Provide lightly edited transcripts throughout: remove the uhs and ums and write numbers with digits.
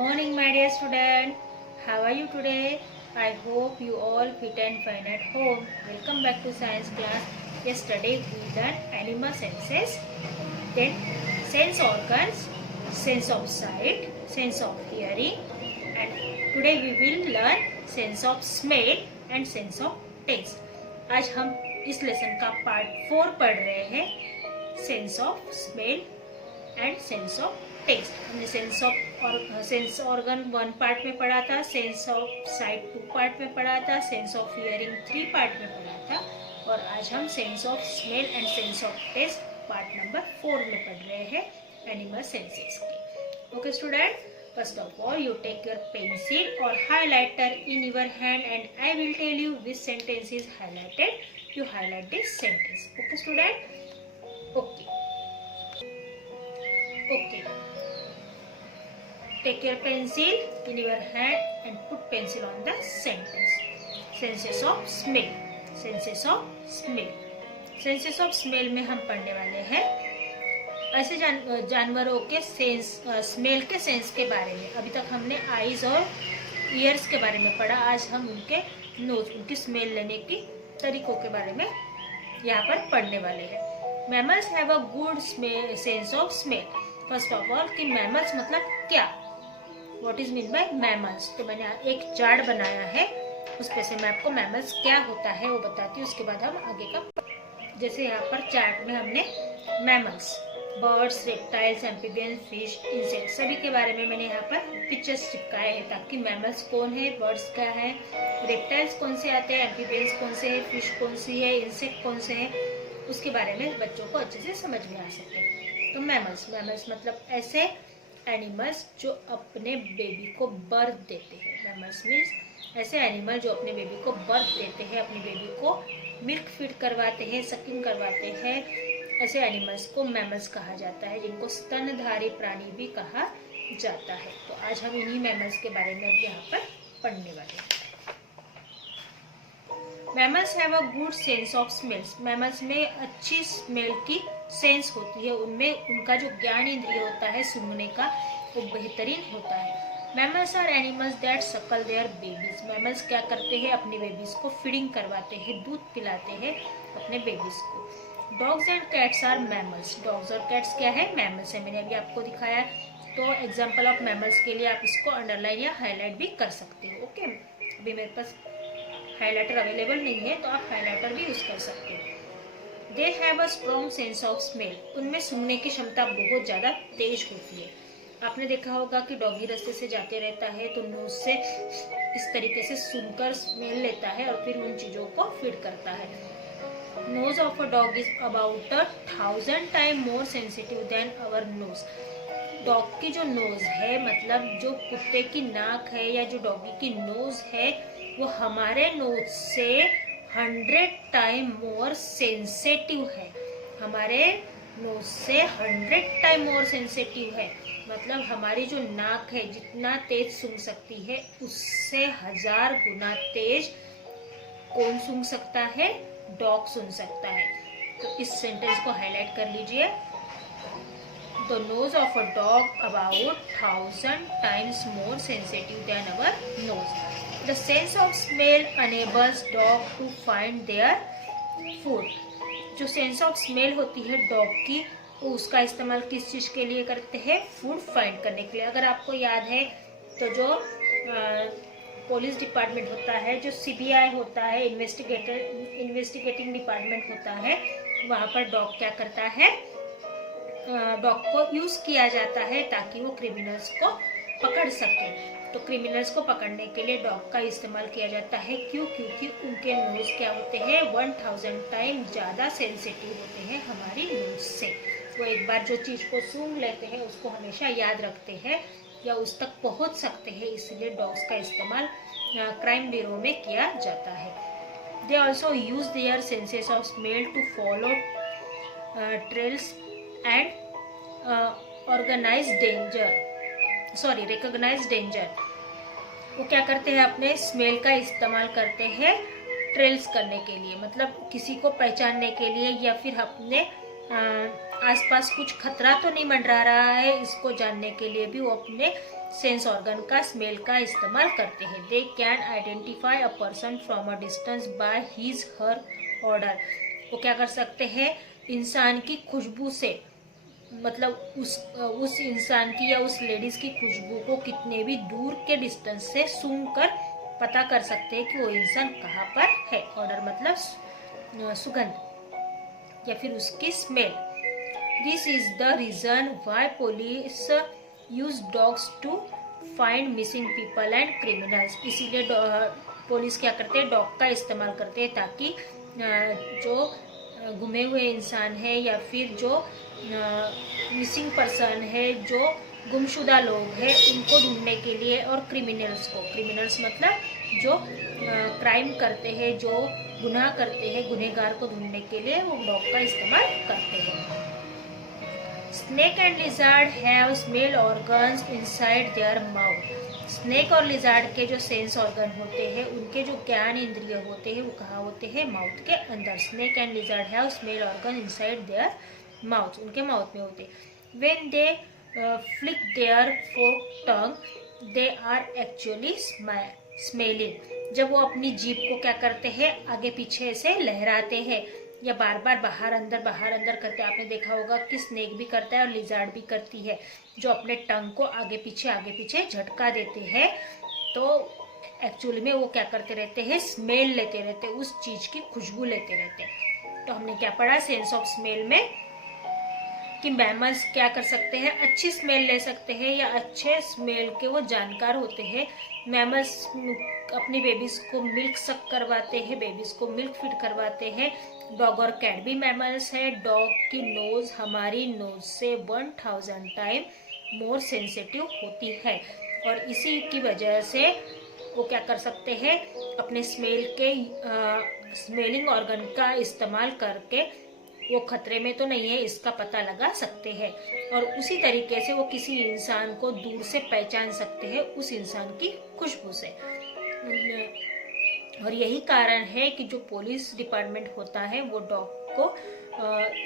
morning, my dear student. How are you today? I hope you all fit and fine at home. Welcome back to science class. Yesterday we learned animal senses, then sense organs, sense of sight, sense of hearing, and today we will learn sense of smell and sense of taste. आज हम इस lesson का part 4 पढ़ रहे हैं, sense of smell and sense of taste. हमने sense organ 1 part में पढ़ा था, सेंस ऑफ साइट 2 पार्ट में पढ़ा था, सेंस ऑफ हियरिंग 3 पार्ट में पढ़ा था, और आज हम sense of smell and sense of taste part number 4 में पढ़ रहे हैं, एनिमल सेंसेस की। Okay student, first of all you take your pencil or highlighter in your hand and I will tell you which sentence is highlighted. You highlight this sentence. Okay student? Okay. Take your pencil in your hand and put pencil on the sentence. Senses of smell. Senses of smell. Senses of smell में हम पढ़ने वाले हैं ऐसे जानवरों के sense, smell के sense के बारे में। अभी तक हमने आईज और ईयर्स के बारे में पढ़ा। आज हम उनके नोज, उनकी स्मेल लेने की तरीकों के बारे में यहाँ पर पढ़ने वाले हैं। Mammals have a good sense of smell. First of all कि मैमल्स मतलब क्या, what is mean by mammals. तो मैंने एक चार्ट बनाया है, उस पे से मैं आपको मैमल्स क्या होता है वो बताती हूँ, उसके बाद हम आगे का। जैसे यहाँ पर चार्ट में हमने mammals, birds, reptiles, amphibians, fish, insect सभी के बारे में मैंने यहाँ पर पिक्चर्स चिपकाए हैं, ताकि मैमल्स कौन है, बर्ड्स क्या है, रेप्टाइल्स कौन से आते हैं, एम्फीबियंस कौन से है, फिश कौन सी है, इंसेक्ट कौन से हैं, उसके बारे में बच्चों को अच्छे से समझ में आ सके। तो मैमल्स मतलब ऐसे एनिमल्स जो अपने बेबी को बर्थ देते हैं। मैमल्स मीन्स ऐसे एनिमल जो अपने बेबी को बर्थ देते हैं, अपने बेबी को मिल्क फीड करवाते हैं, सकिंग करवाते हैं। ऐसे एनिमल्स को मैमल्स कहा जाता है, जिनको स्तनधारी प्राणी भी कहा जाता है। तो आज हम इन्हीं मैमल्स के बारे में अब यहाँ पर पढ़ने वाले हैं। Mammals have a good sense of smells. Mammals में अच्छी स्मेल की सेंस होती है, उनमें उनका जो ज्ञान इंद्रिय होता है सूंघने का, वो बेहतरीन होता है। मैमल्स आर एनिमल्स दैट सकल देयर बेबीज। मैमल्स क्या करते हैं, अपने बेबीज को फीडिंग करवाते हैं, दूध पिलाते हैं अपने बेबीज को। Dogs and cats are mammals. Dogs और कैट्स क्या है, मैमल्स है। मैंने अभी आपको दिखाया, तो एग्जाम्पल ऑफ मैमल्स के लिए आप इसको अंडरलाइन या हाईलाइट भी कर सकते हो। ओके, अभी मेरे पास हाईलाइटर अवेलेबल नहीं है, तो आप हाईलाइटर भी यूज कर सकते हो। They have a strong sense of smell. उनमें सूंघने की क्षमता बहुत ज्यादा तेज होती है। आपने देखा होगा कि डॉगी रास्ते से जाते रहता है तो नोज से इस तरीके से सूंघकर स्मेल लेता है और फिर उन चीजों को फीड करता है। Nose of a dog is about 1000 times more sensitive than our nose. Dog की जो नोज है, मतलब जो कुत्ते की नाक है या जो डॉगी की नोज है, वो हमारे नोज से 100 टाइम मोर सेंसिटिव है। हमारे नोज से 100 टाइम मोर सेंसिटिव है। मतलब हमारी जो नाक है जितना तेज सूंघ सकती है, उससे 1000 गुना तेज कौन सूंघ सकता है, डॉग सुन सकता है। तो इस सेंटेंस को हाईलाइट कर लीजिए। The nose of a dog about 1000 times more sensitive than our nose. The sense of smell enables dog to find their food. जो सेंस ऑफ स्मेल होती है डॉग की, वो उसका इस्तेमाल किस चीज के लिए करते हैं, फूड फाइंड करने के लिए। अगर आपको याद है तो जो पुलिस डिपार्टमेंट होता है, जो सीबीआई होता है, इन्वेस्टिगेटिंग डिपार्टमेंट होता है, वहाँ पर डॉग क्या करता है, डॉग को यूज किया जाता है ताकि वो क्रिमिनल्स को पकड़ सके। तो क्रिमिनल्स को पकड़ने के लिए डॉग का इस्तेमाल किया जाता है। क्यों? क्योंकि उनके नोज क्या होते हैं, 1000 टाइम ज्यादा सेंसिटिव होते हैं हमारी नोज से। वो एक बार जो चीज को सूंघ लेते हैं उसको हमेशा याद रखते हैं या उस तक पहुंच सकते हैं, इसलिए डॉग्स का इस्तेमाल क्राइम ब्यूरो में किया जाता है। They also use their senses of smell to follow trails and recognise danger. वो क्या करते हैं, अपने स्मेल का इस्तेमाल करते हैं ट्रेल्स करने के लिए, मतलब किसी को पहचानने के लिए, या फिर अपने आसपास कुछ खतरा तो नहीं मंडरा रहा है इसको जानने के लिए भी वो अपने सेंस ऑर्गन का स्मेल का इस्तेमाल करते हैं। They can identify a person from a distance by his her order. वो क्या कर सकते हैं, इंसान की खुशबू से, मतलब उस इंसान की या उस लेडीज की खुशबू को कितने भी दूर के डिस्टेंस से सूंघ कर पता कर सकते हैं कि वो इंसान कहाँ पर है। ऑर्डर मतलब सुगंध या फिर उसकी smell. This is the reason why police use dogs to find missing people and criminals. इसीलिए पुलिस क्या करते हैं, डॉग का इस्तेमाल करते हैं ताकि जो गुमे हुए इंसान है या फिर जो मिसिंग पर्सन है, जो गुमशुदा लोग हैं, उनको ढूंढने के लिए, और क्रिमिनल्स को, क्रिमिनल्स मतलब जो क्राइम करते हैं, जो गुनाह करते हैं, गुनहगार को ढूंढने के लिए वो डॉग का इस्तेमाल करते हैं। Snake and lizard have smell organs inside their mouth. Snake और लिजार्ड के जो सेंस ऑर्गन होते हैं, उनके जो ज्ञान इंद्रिय होते हैं, वो कहाँ होते हैं, माउथ के अंदर। Snake and lizard have smell organ inside their mouth, उनके माउथ में होते हैं। When they flick their fork tongue they are actually smelling. जब वो अपनी जीभ को क्या करते हैं, आगे पीछे से लहराते हैं या बार बार बाहर अंदर करते हैं। आपने देखा होगा कि स्नेक भी करता है और लिजार्ड भी करती है, जो अपने टंग को आगे पीछे झटका देते हैं, तो एक्चुअली में वो क्या करते रहते हैं, स्मेल लेते रहते हैं, उस चीज की खुशबू लेते रहते हैं। तो हमने क्या पढ़ा सेंस ऑफ स्मेल में कि मैमल्स क्या कर सकते हैं, अच्छी स्मेल ले सकते हैं या अच्छे स्मेल के वो जानकार होते हैं। मैमल्स अपनी बेबीज को मिल्क सक करवाते हैं, बेबीज को मिल्क फीड करवाते हैं। डॉग और कैट भी मैमल्स है। डॉग की नोज हमारी नोज से 1000 टाइम मोर सेंसिटिव होती है, और इसी की वजह से वो क्या कर सकते हैं, अपने स्मेलिंग ऑर्गन का इस्तेमाल करके वो खतरे में तो नहीं है इसका पता लगा सकते हैं, और उसी तरीके से वो किसी इंसान को दूर से पहचान सकते हैं उस इंसान की खुशबू से। और यही कारण है कि जो पुलिस डिपार्टमेंट होता है वो डॉग को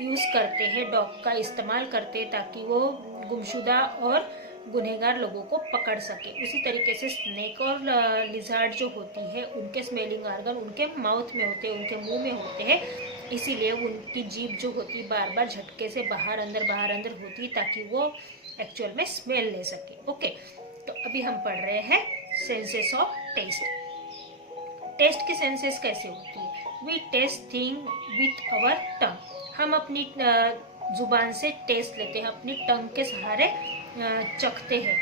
यूज करते हैं, डॉग का इस्तेमाल करते हैं ताकि वो गुमशुदा और गुनहगार लोगों को पकड़ सके। उसी तरीके से स्नेक और लिजार्ड जो होती है, उनके स्मेलिंग ऑर्गन उनके माउथ में होते हैं, उनके मुंह में होते हैं, इसीलिए उनकी जीभ जो होती है बार बार झटके से बाहर अंदर होती है ताकि वो एक्चुअल में स्मेल ले सके। ओके, तो अभी हम पढ़ रहे हैं सेंसेस ऑफ टेस्ट। टेस्ट की सेंसेस कैसे होती है? We taste thing with our tongue. हम अपनी जुबान से टेस्ट लेते हैं, अपनी टंग के सहारे चखते हैं।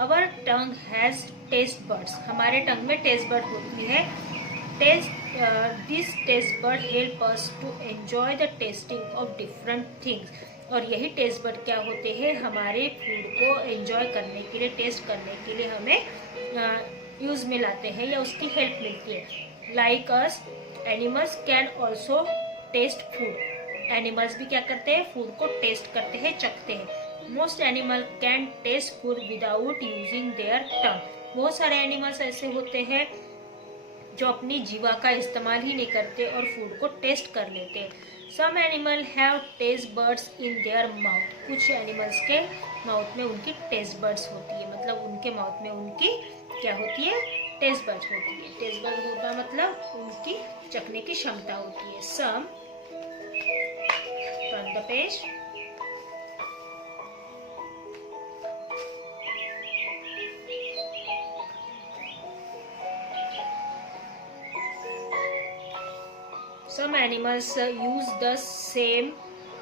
Our tongue has taste buds. हमारे टंग में टेस्ट बर्ड होती है। This taste bud help us to enjoy the tasting of different things. और यही टेस्ट बर्ड क्या होते हैं, हमारे फूड को एंजॉय करने के लिए, टेस्ट करने के लिए हमें यूज में लाते हैं या उसकी हेल्प मिलती है। Like us animals can also taste food. Animals भी क्या करते हैं, फूड को टेस्ट करते हैं, चखते हैं। Most animal can taste food without using their tongue. बहुत सारे एनिमल्स ऐसे होते हैं जो अपनी जीवा का इस्तेमाल ही नहीं करते और फूड को टेस्ट कर लेते हैं। Some animal have taste buds in their mouth. कुछ एनिमल्स के माउथ में उनकी टेस्ट बर्ड्स होती है, मतलब उनके माउथ में उनकी क्या होती है, टेस्ट बर्ड्स होती है। टेस्ट बर्ड होता मतलब उनकी चखने की क्षमता होती है। Some, turn the page. Some animals use the same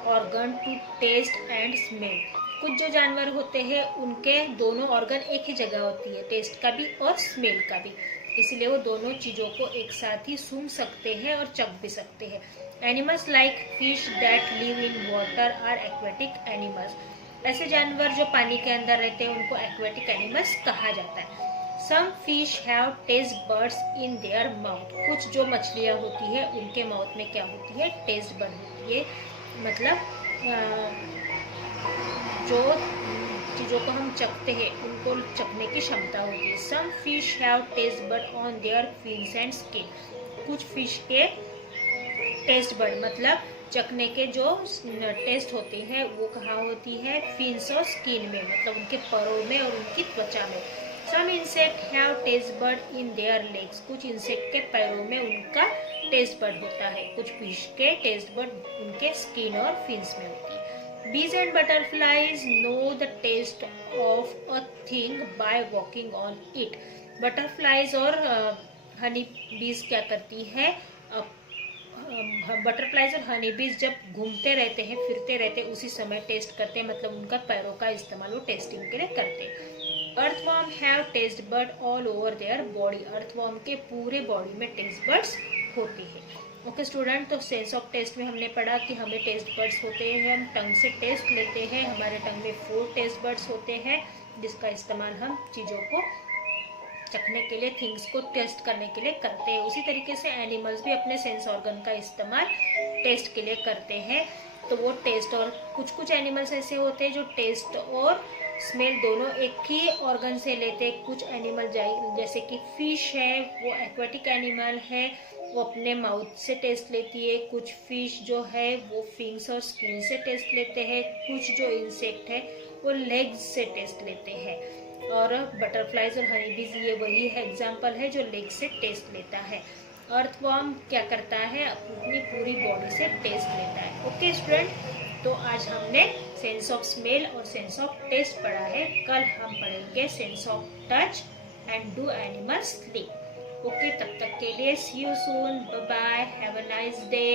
organ to taste and smell. कुछ जो जानवर होते हैं उनके दोनों ऑर्गन एक ही जगह होती है, टेस्ट का भी और स्मेल का भी, इसलिए वो दोनों चीज़ों को एक साथ ही सूंघ सकते हैं और चख भी सकते हैं। Animals like fish that live in water are aquatic animals. ऐसे जानवर जो पानी के अंदर रहते हैं उनको एक्वेटिक एनिमल्स कहा जाता है। Some fish have taste buds in their mouth. कुछ जो मछलियाँ होती है उनके माउथ में क्या होती है, टेस्ट बर्ड होती है, मतलब जो चीज़ों को हम चखते हैं उनको चखने की क्षमता होती है। Some fish have taste bud on their fins and skin. कुछ फिश के टेस्ट बर्ड मतलब चखने के जो टेस्ट होती है वो कहाँ होती है, फिन्स और स्किन में, मतलब उनके परों में और उनकी त्वचा में। Some insect have taste bud in their legs, कुछ इंसेक्ट के पैरों में उनका टेस्ट बड होता है, कुछ फिश के टेस्ट बड उनके स्किन और फिन्स में होती है। Bees and butterflies know the taste of a thing by walking on it. Butterflies और हनी बीज क्या करती है, बटरफ्लाइज और हनी बीज जब घूमते रहते हैं, फिरते रहते हैं, उसी समय टेस्ट करते हैं, मतलब उनका पैरों का इस्तेमाल वो टेस्टिंग के लिए करते हैं। Earthworm have taste bud all over their body, earthworm के पूरे बॉडी में टेस्ट बड्स होती है। ओके स्टूडेंट, तो सेंस ऑफ टेस्ट में हमने पढ़ा कि हमें टेस्ट बड्स होते हैं, हम टंग से टेस्ट लेते हैं, हमारे टंग में 4 टेस्ट बड्स होते हैं जिसका इस्तेमाल हम चीज़ों को चखने के लिए, थिंग्स को टेस्ट करने के लिए करते हैं। उसी तरीके से एनिमल्स भी अपने सेंस ऑर्गन का इस्तेमाल टेस्ट के लिए करते हैं। तो वो टेस्ट, और कुछ एनिमल्स ऐसे होते हैं जो टेस्ट और स्मेल दोनों एक ही ऑर्गन से लेते हैं। कुछ एनिमल जैसे कि फिश है, वो एक्वेटिक एनिमल है, वो अपने माउथ से टेस्ट लेती है। कुछ फिश जो है वो फिंग्स और स्किन से टेस्ट लेते हैं। कुछ जो इंसेक्ट है वो लेग्स से टेस्ट लेते हैं। और बटरफ्लाइज और हनी बीज ये वही है एग्जाम्पल है जो लेग से टेस्ट लेता है। अर्थवॉर्म क्या करता है, अपनी पूरी बॉडी से टेस्ट लेता है। ओके स्टूडेंट, तो आज हमने सेंस ऑफ स्मेल और सेंस ऑफ टेस्ट पढ़ा है। कल हम पढ़ेंगे sense of touch and do animals sleep. Okay, तब तक के लिए see you soon, bye bye, have a nice day.